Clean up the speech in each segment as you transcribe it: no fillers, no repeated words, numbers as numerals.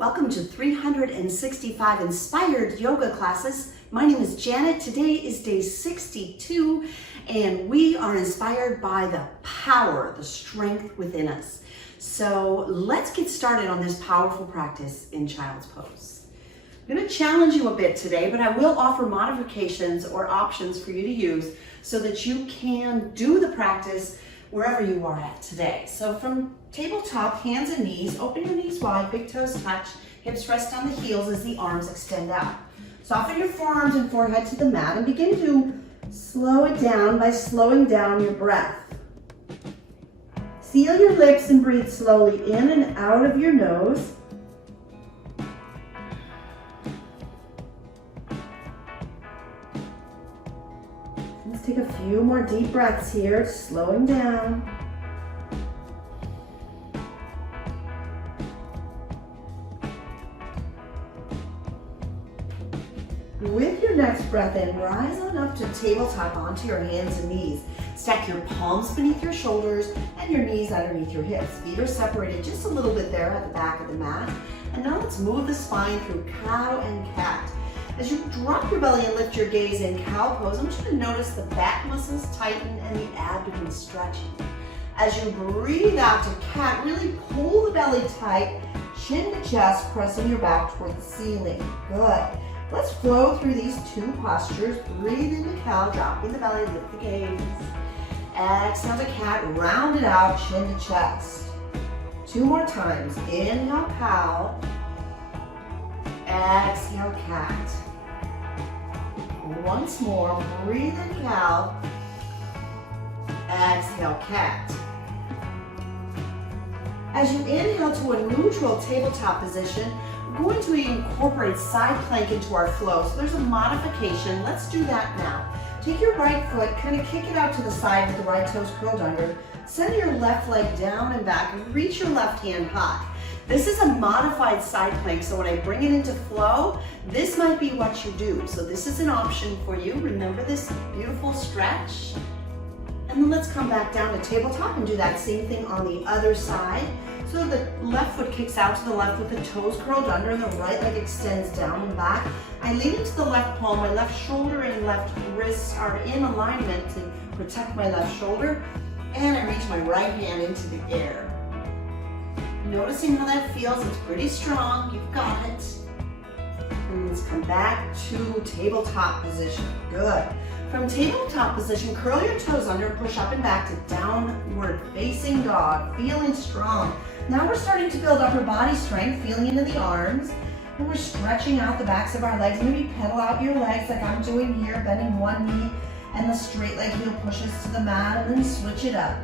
Welcome to 365 Inspired Yoga Classes. My name is Janet. Today is day 62, and we are inspired by the power, the strength within us. So let's get started on this powerful practice in Child's Pose. I'm going to challenge you a bit today, but I will offer modifications or options for you to use so that you can do the practice wherever you are at today. So from tabletop, hands and knees, open your knees wide, big toes touch, hips rest on the heels as the arms extend out. Soften your forearms and forehead to the mat and begin to slow it down by slowing down your breath. Seal your lips and breathe slowly in and out of your nose. Let's take a few more deep breaths here, slowing down. With your next breath in, rise on up to tabletop onto your hands and knees. Stack your palms beneath your shoulders and your knees underneath your hips. Feet are separated just a little bit there at the back of the mat. And now let's move the spine through cow and cat. As you drop your belly and lift your gaze in cow pose, I want you to notice the back muscles tighten and the abdomen stretching. As you breathe out to cat, really pull the belly tight, chin to chest, pressing your back toward the ceiling. Good. Let's flow through these two postures. Breathe into cow, dropping the belly, lift the gaze. Exhale to cat, round it out, chin to chest. Two more times. Inhale, cow. Exhale, cat. Once more, breathe in cow. Exhale, cat. As you inhale to a neutral tabletop position, we're going to incorporate side plank into our flow. So there's a modification. Let's do that now. Take your right foot, kind of kick it out to the side with the right toes curled under. Send your left leg down and back and reach your left hand high. This is a modified side plank, so when I bring it into flow, this might be what you do. So this is an option for you. Remember this beautiful stretch. And then let's come back down to tabletop and do that same thing on the other side. So the left foot kicks out to the left with the toes curled under and the right leg extends down and back. I lean into the left palm, my left shoulder and left wrist are in alignment to protect my left shoulder. And I reach my right hand into the air. Noticing how that feels, it's pretty strong, you've got it. And let's come back to tabletop position, good. From tabletop position, curl your toes under and push up and back to downward facing dog, feeling strong. Now we're starting to build upper body strength, feeling into the arms, and we're stretching out the backs of our legs. Maybe pedal out your legs like I'm doing here, bending one knee, and the straight leg heel pushes to the mat, and then switch it up.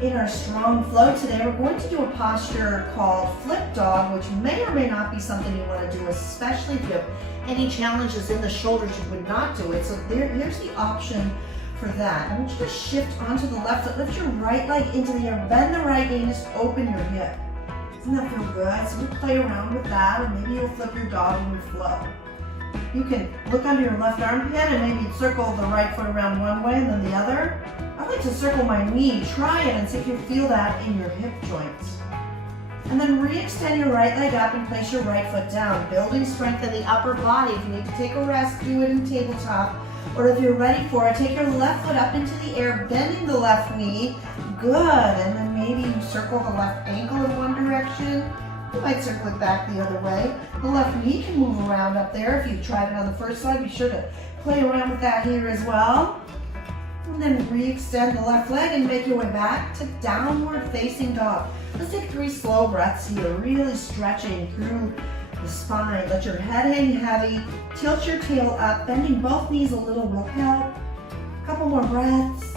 In our strong flow today, we're going to do a posture called flip dog, which may or may not be something you want to do, especially if you have any challenges in the shoulders, you would not do it. So here's the option for that. I want you to shift onto the left foot, lift your right leg into the air, bend the right knee, and just open your hip. Doesn't that feel good? So we play around with that, or maybe you'll flip your dog in your flow. You can look under your left armpit and maybe circle the right foot around one way and then the other. I like to circle my knee. Try it and see if you feel that in your hip joints. And then re-extend your right leg up and place your right foot down, building strength in the upper body. If you need to take a rest, do it in tabletop. Or if you're ready for it, take your left foot up into the air, bending the left knee. Good. And then maybe you circle the left ankle in one direction. You might circle it back the other way. The left knee can move around up there. If you tried it on the first side, be sure to play around with that here as well. And then re-extend the left leg and make your way back to downward facing dog. Let's take 3 slow breaths here, really stretching through the spine. Let your head hang heavy, tilt your tail up, bending both knees a little will help. A couple more breaths.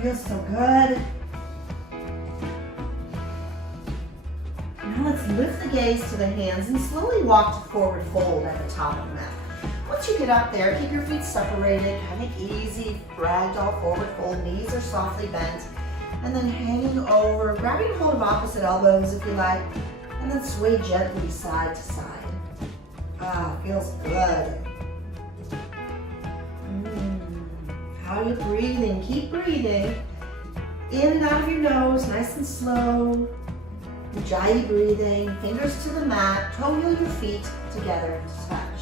Feels so good. Now let's lift the gaze to the hands and slowly walk to forward fold at the top of the mat. Once you get up there, keep your feet separated, kind of easy, ragdoll forward fold, knees are softly bent, and then hanging over, grabbing a hold of opposite elbows if you like, and then sway gently side to side. Feels good. How are you breathing? Keep breathing. In and out of your nose, nice and slow. Ujjayi breathing, fingers to the mat, toe heel your feet together to touch.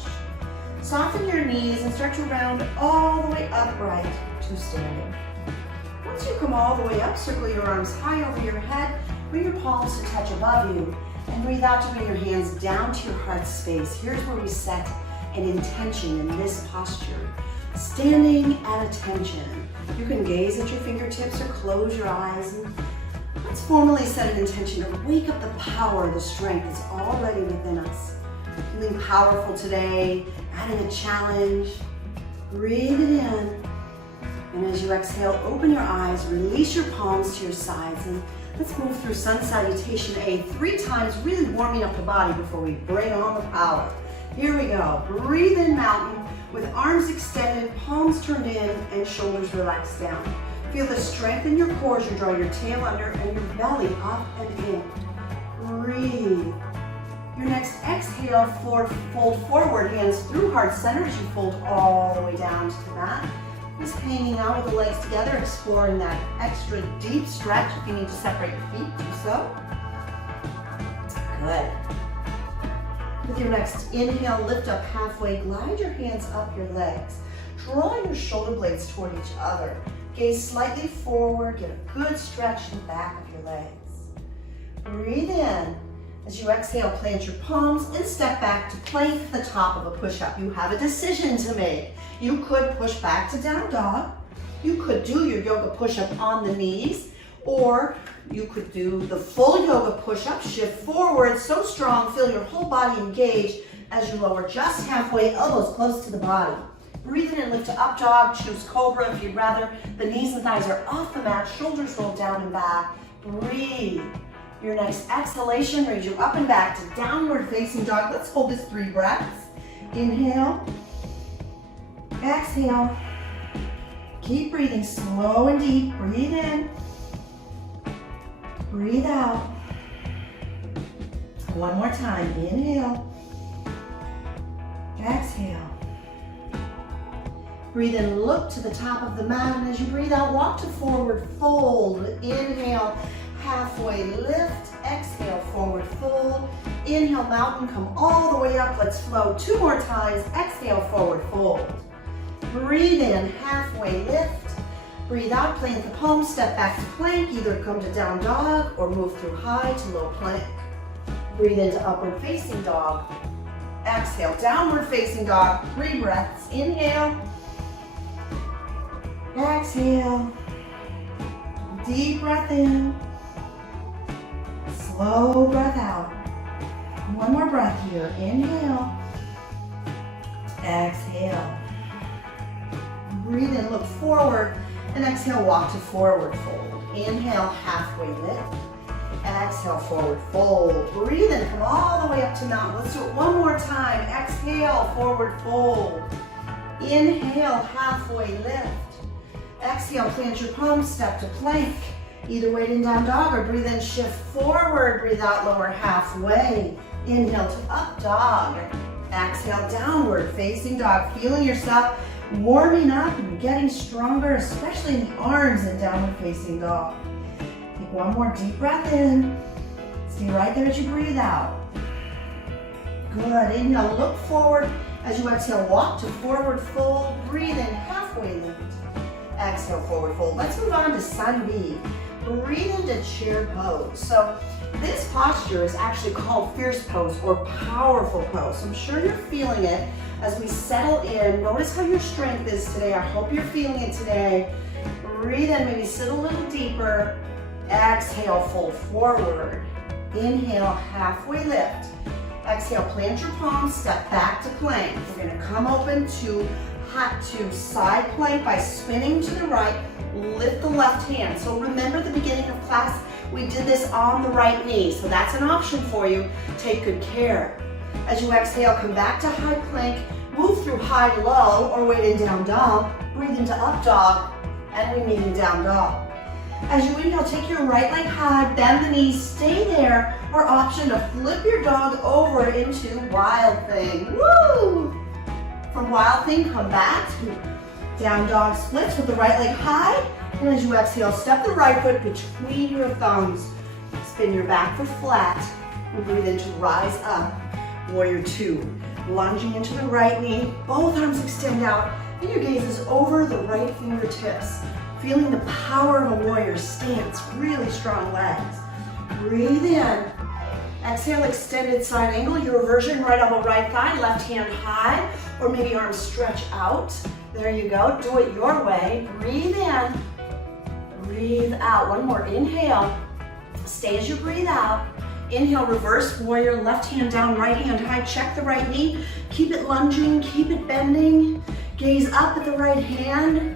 Soften your knees and start to round all the way upright to standing. Once you come all the way up, circle your arms high over your head, bring your palms to touch above you, and breathe out to bring your hands down to your heart space. Here's where we set an intention in this posture. Standing at attention. You can gaze at your fingertips or close your eyes. And let's formally set an intention to wake up the power, the strength that's already within us. Feeling powerful today, adding a challenge. Breathe it in. And as you exhale, open your eyes, release your palms to your sides. And let's move through Sun Salutation A 3 times, really warming up the body before we bring on the power. Here we go. Breathe in mountain with arms extended, palms turned in, and shoulders relaxed down. Feel the strength in your core as you draw your tail under and your belly up and in. Breathe. Your next exhale, fold forward, hands through heart center as you fold all the way down to the mat. Just hanging out with the legs together, exploring that extra deep stretch. If you need to separate your feet, do so. Good. With your next inhale, lift up halfway, glide your hands up your legs. Draw your shoulder blades toward each other. Gaze slightly forward, get a good stretch in the back of your legs. Breathe in. As you exhale, plant your palms and step back to plank at the top of a push-up. You have a decision to make. You could push back to down dog. You could do your yoga push-up on the knees, or you could do the full yoga push-up, shift forward, so strong, feel your whole body engage as you lower just halfway, elbows close to the body. Breathe in and lift to up dog, choose Cobra if you'd rather. The knees and thighs are off the mat, shoulders roll down and back. Breathe. Your next exhalation brings you up and back to downward facing dog. Let's hold this 3 breaths. Inhale. Exhale. Keep breathing slow and deep. Breathe in. Breathe out. One more time. Inhale. Exhale. Breathe in, look to the top of the mat, and as you breathe out, walk to forward fold. Inhale, halfway lift. Exhale, forward fold. Inhale, mountain, come all the way up. Let's flow 2 more times. Exhale, forward fold. Breathe in, halfway lift. Breathe out, plant the palms, step back to plank. Either come to down dog or move through high to low plank. Breathe into upward facing dog. Exhale, downward facing dog. 3 breaths. Inhale. Exhale. Deep breath in. Slow breath out. One more breath here. Inhale. Exhale. Breathe in, look forward, and exhale, walk to forward fold. Inhale, halfway lift. Exhale, forward fold. Breathe in, come all the way up to mountain. Let's do it one more time. Exhale, forward fold. Inhale, halfway lift. Exhale, plant your palms, step to plank. Either way in down dog or breathe in, shift forward. Breathe out, lower halfway. Inhale to up dog. Exhale, downward facing dog. Feeling yourself warming up and getting stronger, especially in the arms and downward facing dog. Take one more deep breath in. Stay right there as you breathe out. Good. Inhale, look forward. As you exhale, walk to forward fold. Breathe in, halfway lift. Exhale, forward fold. Let's move on to Sun B. Breathe into chair pose. So this posture is actually called fierce pose or powerful pose. So I'm sure you're feeling it as we settle in. Notice how your strength is today. I hope you're feeling it today. Breathe in, maybe sit a little deeper. Exhale, fold forward. Inhale, halfway lift. Exhale, plant your palms, step back to plank. We're gonna come open to side plank by spinning to the right. Lift the left hand. So remember the beginning of class, we did this on the right knee. So that's an option for you. Take good care. As you exhale, come back to high plank. Move through high low or wait in down dog. Breathe into up dog and we meet in down dog. As you inhale, take your right leg high, bend the knees, stay there, or option to flip your dog over into wild thing. Woo! From wild thing, come back to down dog splits with the right leg high. And as you exhale, step the right foot between your thumbs. Spin your back foot flat. And breathe in to rise up. Warrior two. Lunging into the right knee. Both arms extend out. And your gaze is over the right fingertips. Feeling the power of a warrior stance. Really strong legs. Breathe in. Exhale, extended side angle. Your version, right elbow, right thigh, left hand high, or maybe arms stretch out. There you go. Do it your way. Breathe in. Breathe out. One more. Inhale. Stay as you breathe out. Inhale, reverse warrior. Left hand down, right hand high. Check the right knee. Keep it lunging. Keep it bending. Gaze up at the right hand.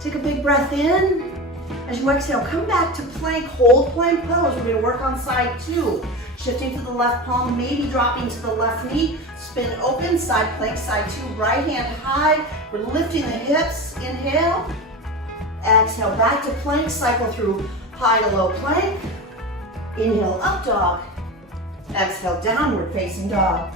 Take a big breath in. As you exhale, come back to plank. Hold plank pose. We're going to work on side two. Shifting to the left palm, maybe dropping to the left knee. Spin open, side plank, side two, right hand high. We're lifting the hips, inhale. Exhale, back to plank, cycle through high to low plank. Inhale, up dog. Exhale, downward facing dog.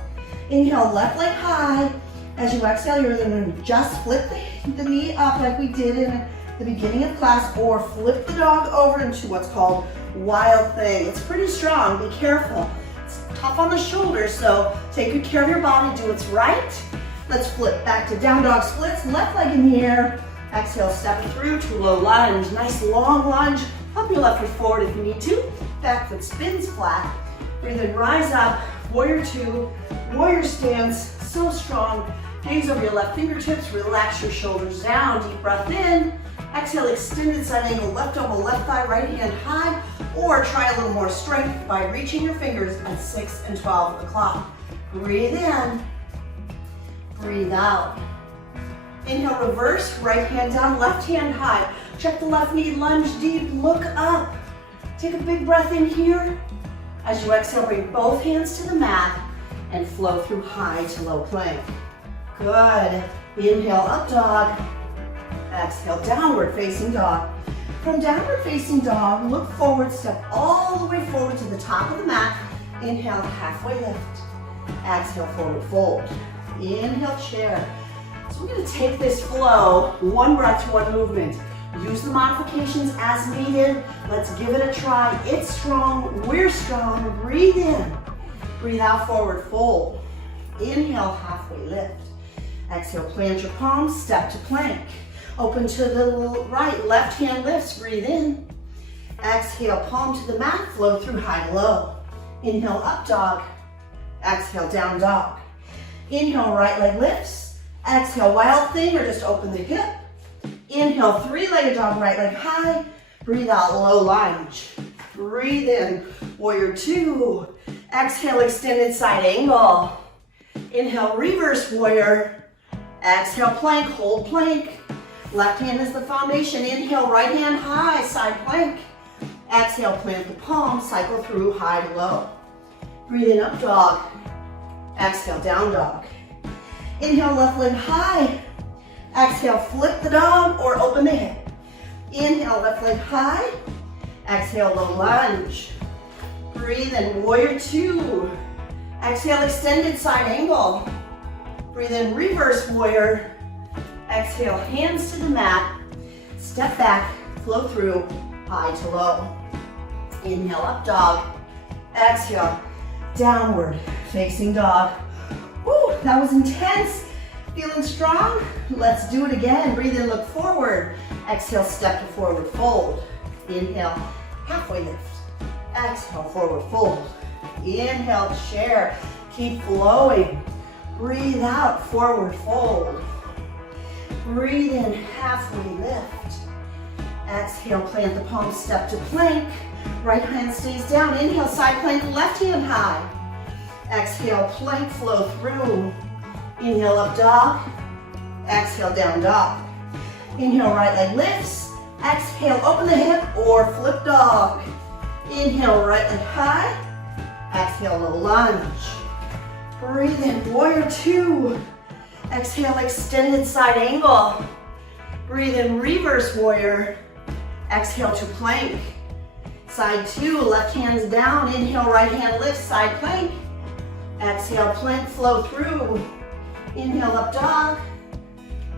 Inhale, left leg high. As you exhale, you're going to just flip the knee up like we did in the beginning of class, or flip the dog over into what's called wild thing. It's pretty strong, be careful. It's tough on the shoulders, so take good care of your body, do what's right. Let's flip back to down dog splits, left leg in the air. Exhale, step through to low lunge. Nice long lunge. Up your left foot forward if you need to. Back foot spins flat. Breathe in, rise up. Warrior two, warrior stance, so strong. Gaze over your left fingertips, relax your shoulders down. Deep breath in. Exhale, extended side angle, left elbow, left thigh, right hand high, or try a little more strength by reaching your fingers at 6 and 12 o'clock. Breathe in, breathe out. Inhale, reverse, right hand down, left hand high. Check the left knee, lunge deep, look up. Take a big breath in here. As you exhale, bring both hands to the mat and flow through high to low plank. Good. Inhale, up dog. Exhale, downward facing dog. From downward facing dog, look forward, step all the way forward to the top of the mat. Inhale, halfway lift. Exhale, forward fold. Inhale, chair. So we're going to take this flow, one breath to one movement. Use the modifications as needed. Let's give it a try. It's strong, we're strong. Breathe in. Breathe out, forward fold. Inhale, halfway lift. Exhale, plant your palms, step to plank. Open to the right, left hand lifts, breathe in. Exhale, palm to the mat, flow through high to low. Inhale, up dog. Exhale, down dog. Inhale, right leg lifts. Exhale, wild thing, or just open the hip. Inhale, three-legged dog, right leg high. Breathe out, low lunge. Breathe in, warrior two. Exhale, extended side angle. Inhale, reverse warrior. Exhale, plank, hold plank. Left hand is the foundation. Inhale, right hand high, side plank. Exhale, plant the palm, cycle through high to low. Breathe in, up dog. Exhale, down dog. Inhale, left leg high. Exhale, flip the dog or open the hip. Inhale, left leg high. Exhale, low lunge. Breathe in, warrior two. Exhale, extended side angle. Breathe in, reverse warrior. Exhale, hands to the mat. Step back, flow through, high to low. Inhale, up dog. Exhale, downward facing dog. Woo, that was intense. Feeling strong? Let's do it again. Breathe in, look forward. Exhale, step to forward fold. Inhale, halfway lift. Exhale, forward fold. Inhale, chair. Keep flowing. Breathe out, forward fold. Breathe in, halfway lift. Exhale, plant the palm, step to plank. Right hand stays down. Inhale, side plank, left hand high. Exhale, plank, flow through. Inhale, up dog. Exhale, down dog. Inhale, right leg lifts. Exhale, open the hip or flip dog. Inhale, right leg high. Exhale, low lunge. Breathe in, warrior two. Exhale, extended side angle. Breathe in, reverse warrior. Exhale to plank. Side two, left hand's down. Inhale, right hand lifts, side plank. Exhale, plank, flow through. Inhale, up dog.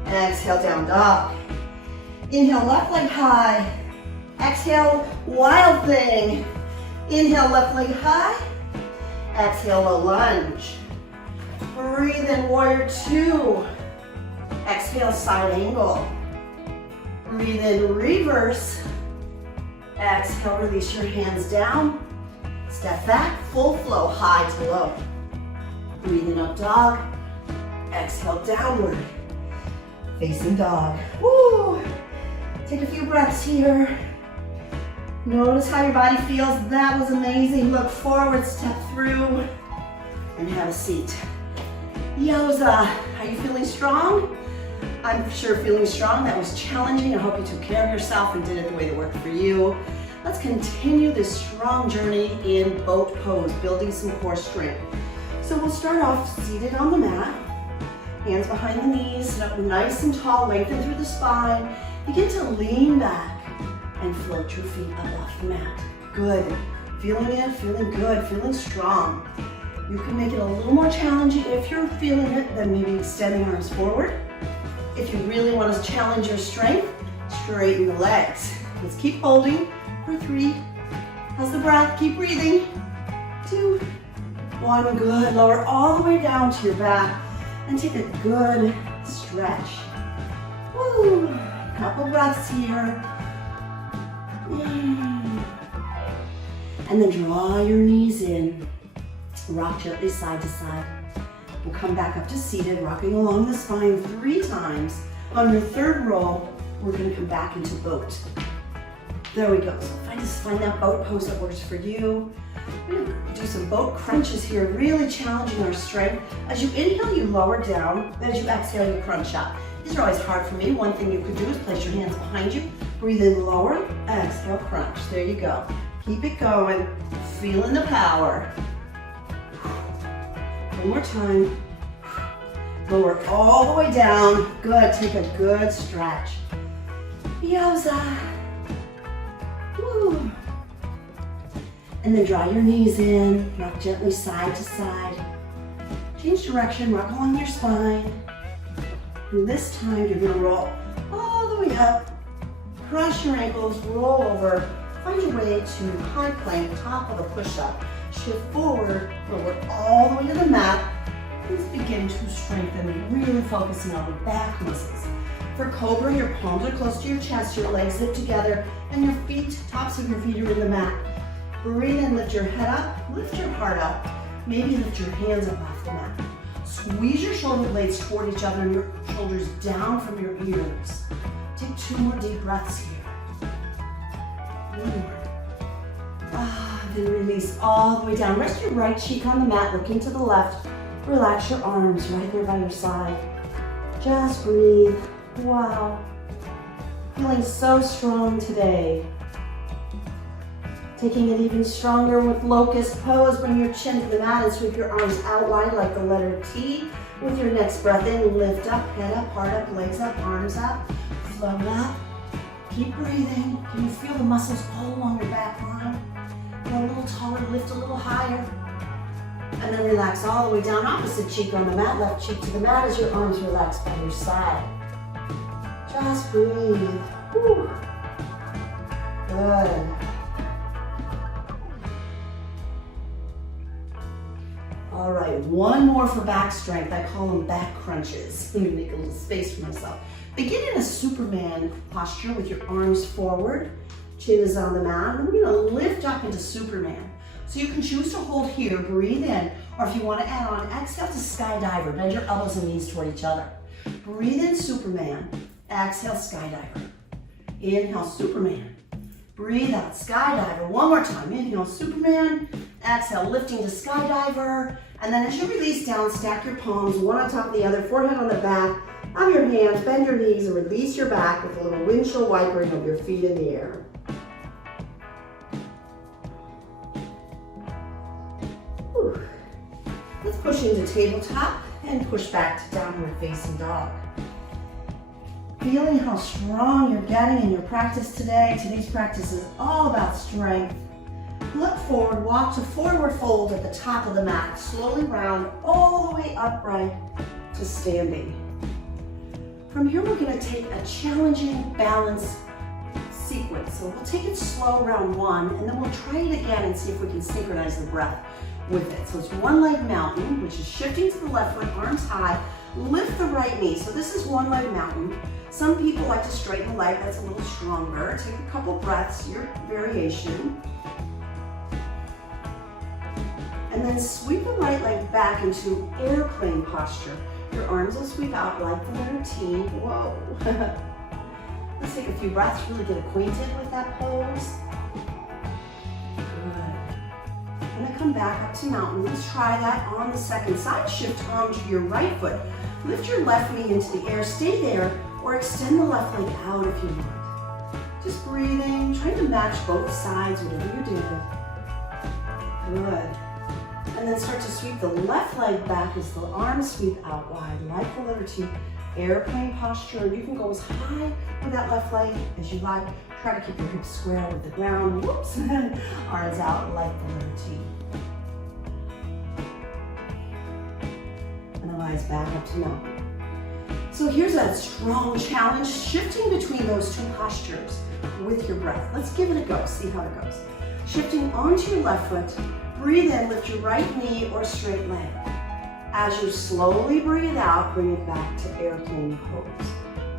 Exhale, down dog. Inhale, left leg high. Exhale, wild thing. Inhale, left leg high. Exhale, low lunge. Breathe in, warrior two. Exhale, side angle. Breathe in, reverse. Exhale, release your hands down. Step back, full flow, high to low. Breathe in, up dog. Exhale, downward. Facing dog. Woo! Take a few breaths here. Notice how your body feels. That was amazing. Look forward, step through, and have a seat. Yoza, are you feeling strong? I'm sure feeling strong. That was challenging. I hope you took care of yourself and did it the way that worked for you. Let's continue this strong journey in boat pose, building some core strength. So we'll start off seated on the mat, hands behind the knees, sit up nice and tall, lengthen through the spine. Begin to lean back and float your feet up off the mat. Good. Feeling it, feeling good, feeling strong. You can make it a little more challenging if you're feeling it, then maybe extending arms forward. If you really want to challenge your strength, straighten the legs. Let's keep holding for 3. How's the breath? Keep breathing. 2, 1, good. Lower all the way down to your back and take a good stretch. Woo. Couple breaths here. And then draw your knees in. Rock gently side to side. We'll come back up to seated, rocking along the spine 3 times. On your 3rd roll, we're going to come back into boat. There we go. So find that boat pose that works for you. We're going to do some boat crunches here, really challenging our strength. As you inhale, you lower down. As you exhale, you crunch up. These are always hard for me. One thing you could do is place your hands behind you. Breathe in, lower. Exhale, crunch. There you go. Keep it going. Feeling the power. One more time. Lower all the way down. Good. Take a good stretch. Yoza. Woo. And then draw your knees in. Rock gently side to side. Change direction. Rock along your spine. And this time you're going to roll all the way up. Cross your ankles. Roll over. Find your way to high plank, top of a push-up. Shift forward, lower all the way to the mat. Please begin to strengthen, really focusing on the back muscles. For Cobra, your palms are close to your chest, your legs zip together, and your feet, tops of your feet are in the mat. Breathe in, lift your head up, lift your heart up. Maybe lift your hands up off the mat. Squeeze your shoulder blades toward each other and your shoulders down from your ears. Take 2 more deep breaths here. Then release all the way down. Rest your right cheek on the mat, looking to the left. Relax your arms right there by your side. Just breathe. Wow. Feeling so strong today. Taking it even stronger with Locust Pose. Bring your chin to the mat and sweep your arms out wide like the letter T. With your next breath in, lift up, head up, heart up, legs up, arms up. Float up. Keep breathing. Can you feel the muscles all along your back line? Go a little taller, lift a little higher. And then relax all the way down, opposite cheek on the mat, left cheek to the mat as your arms relax by your side. Just breathe. Whew. Good. All right, one more for back strength. I call them back crunches. Let me make a little space for myself. Begin in a Superman posture with your arms forward. Chin is on the mat. And we're going to lift up into Superman. So you can choose to hold here, breathe in, or if you want to add on, exhale to skydiver. Bend your elbows and knees toward each other. Breathe in Superman. Exhale, skydiver. Inhale, Superman. Breathe out, skydiver. One more time. Inhale, Superman. Exhale, lifting to skydiver. And then as you release down, stack your palms, one on top of the other, forehead on the back of your hands, bend your knees, and release your back with a little windshield wipering of your feet in the air. Whew. Let's push into tabletop and push back to downward facing dog. Feeling how strong you're getting in your practice today. Today's practice is all about strength. Look forward, walk to forward fold at the top of the mat. Slowly round all the way upright to standing. From here, we're going to take a challenging balance sequence. So we'll take it slow round one, and then we'll try it again and see if we can synchronize the breath with it. So it's one leg mountain, which is shifting to the left foot, arms high, lift the right knee. So this is one leg mountain. Some people like to straighten the leg, that's a little stronger. Take a couple breaths, your variation. And then sweep the right leg back into airplane posture. Your arms will sweep out like the letter T. Whoa. Let's take a few breaths, really get acquainted with that pose. Good. And then come back up to mountain. Let's try that on the second side. Shift onto your right foot. Lift your left knee into the air. Stay there, or extend the left leg out if you want. Just breathing, trying to match both sides, whatever you do. Good. And then start to sweep the left leg back as the arms sweep out wide, like the letter T. Airplane posture. You can go as high with that left leg as you like. Try to keep your hips square with the ground. Whoops. Arms out like the letter T. And then rise back up to mountain. So here's a strong challenge, shifting between those two postures with your breath. Let's give it a go, see how it goes. Shifting onto your left foot, breathe in, lift your right knee or straight leg. As you slowly breathe out, bring it back to airplane pose.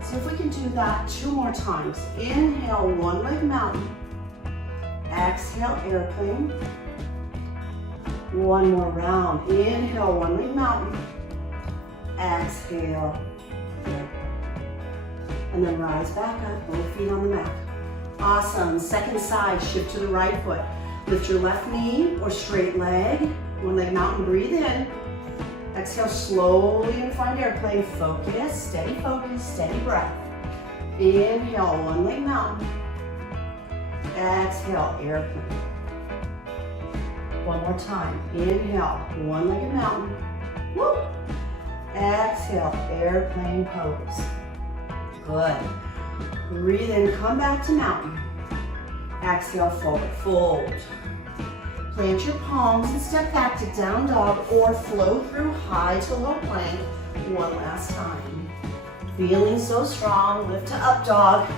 So if we can do that 2 more times. Inhale, one leg mountain. Exhale, airplane. One more round. Inhale, one leg mountain. Exhale, airplane. And then rise back up, both feet on the mat. Awesome. Second side, shift to the right foot. Lift your left knee or straight leg. One leg mountain, breathe in. Exhale slowly and find airplane. Focus, steady breath. Inhale, one leg mountain. Exhale, airplane. One more time. Inhale, one-legged mountain. Woo! Exhale, airplane pose. Good. Breathe in, come back to mountain. Exhale, forward, fold. Plant your palms and step back to down dog or flow through high to low plank one last time. Feeling so strong, lift to up dog.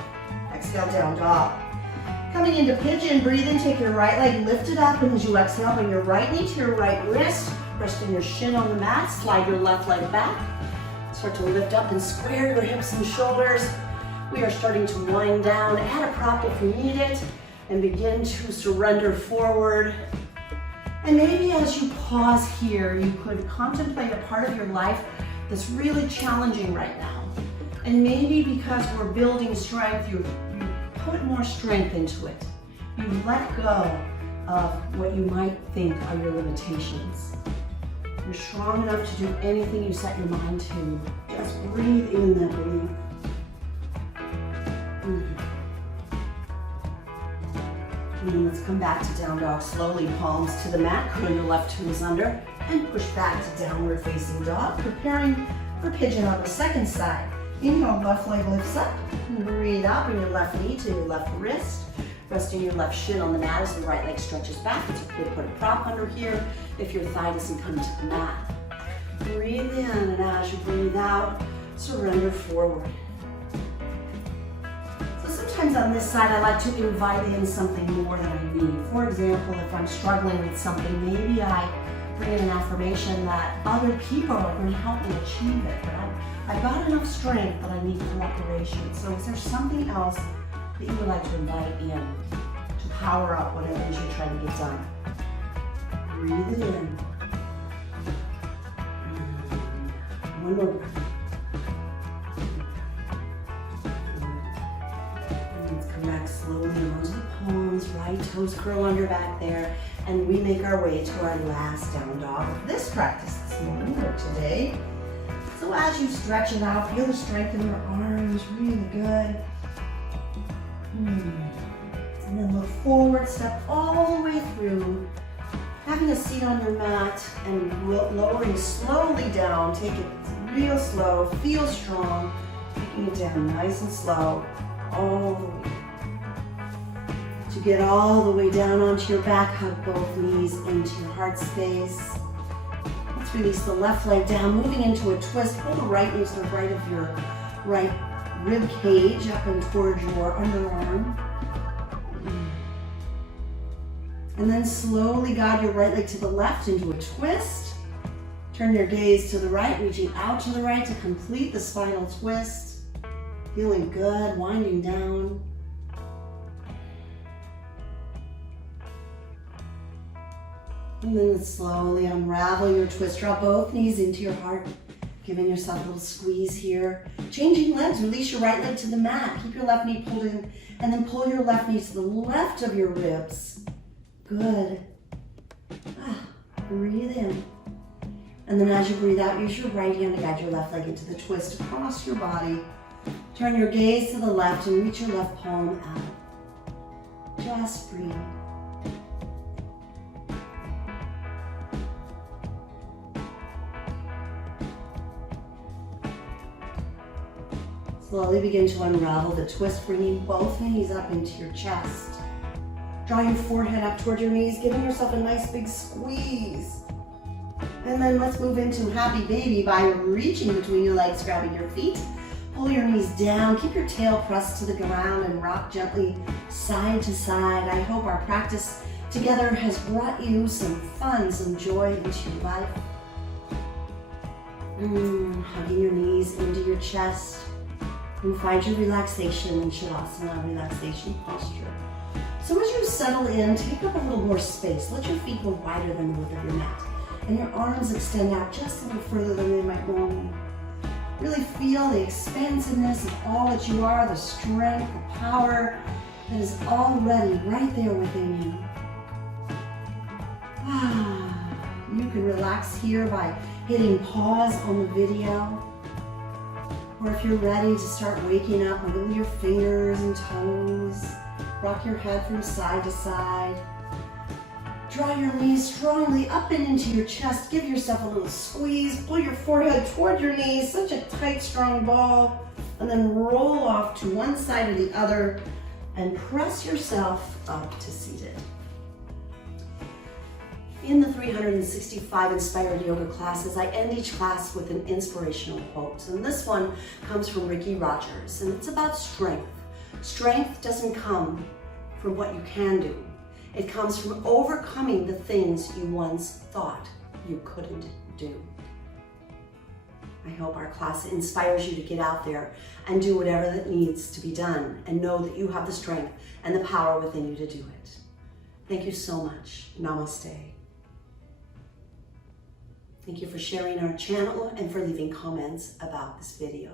Exhale, down dog. Coming into pigeon, breathe in, take your right leg, lift it up, and as you exhale, bring your right knee to your right wrist, resting your shin on the mat, slide your left leg back. Start to lift up and square your hips and shoulders. We are starting to wind down. Add a prop if you need it, and begin to surrender forward. And maybe as you pause here, you could contemplate a part of your life that's really challenging right now. And maybe because we're building strength, you put more strength into it. You let go of what you might think are your limitations. You're strong enough to do anything you set your mind to. Just breathe in that breathe. And then let's come back to down dog slowly, palms to the mat, curl your left toes under, and push back to downward facing dog, preparing for pigeon on the second side. Inhale, left leg lifts up, and breathe out, bring your left knee to your left wrist, resting your left shin on the mat as the right leg stretches back. It's okay to put a prop under here if your thigh doesn't come to the mat. Breathe in, and as you breathe out, surrender forward. Sometimes on this side, I like to invite in something more than I need. For example, if I'm struggling with something, maybe I bring in an affirmation that other people are going to help me achieve it, but I've got enough strength that I need cooperation. So is there something else that you would like to invite in to power up whatever it is you're trying to get done? Breathe it in. One more breath. Back slowly onto the palms, right toes curl under back there, and we make our way to our last down dog of this practice this morning or today. So as you stretch it out, feel the strength in your arms, really good. And then look forward, step all the way through, having a seat on your mat and lowering slowly down. Take it real slow, feel strong, taking it down nice and slow, all the way. To get all the way down onto your back, hug both knees into your heart space. Let's release the left leg down, moving into a twist. Pull the right knee to the right of your right rib cage up and towards your underarm. And then slowly guide your right leg to the left into a twist. Turn your gaze to the right, reaching out to the right to complete the spinal twist. Feeling good, winding down. And then slowly unravel your twist. Draw both knees into your heart. Giving yourself a little squeeze here. Changing legs, release your right leg to the mat. Keep your left knee pulled in, and then pull your left knee to the left of your ribs. Good. Breathe in. And then as you breathe out, use your right hand to guide your left leg into the twist across your body. Turn your gaze to the left and reach your left palm out. Just breathe. Slowly begin to unravel the twist, bringing both knees up into your chest. Draw your forehead up toward your knees, giving yourself a nice big squeeze. And then let's move into Happy Baby by reaching between your legs, grabbing your feet. Pull your knees down, keep your tail pressed to the ground and rock gently side to side. I hope our practice together has brought you some fun, some joy into your life. Hugging your knees into your chest. And find your relaxation in Shavasana, relaxation posture. So as you settle in, take up a little more space. Let your feet go wider than the width of your mat. And your arms extend out just a little further than they might normally. Really feel the expansiveness of all that you are, the strength, the power that is already right there within you. You can relax here by hitting pause on the video. Or if you're ready to start waking up, wiggle your fingers and toes. Rock your head from side to side. Draw your knees strongly up and into your chest. Give yourself a little squeeze. Pull your forehead toward your knees, such a tight, strong ball. And then roll off to one side or the other and press yourself up to seated. In the 365 Inspired Yoga classes, I end each class with an inspirational quote. And this one comes from Ricky Rogers, and it's about strength. Strength doesn't come from what you can do. It comes from overcoming the things you once thought you couldn't do. I hope our class inspires you to get out there and do whatever that needs to be done, and know that you have the strength and the power within you to do it. Thank you so much. Namaste. Thank you for sharing our channel and for leaving comments about this video.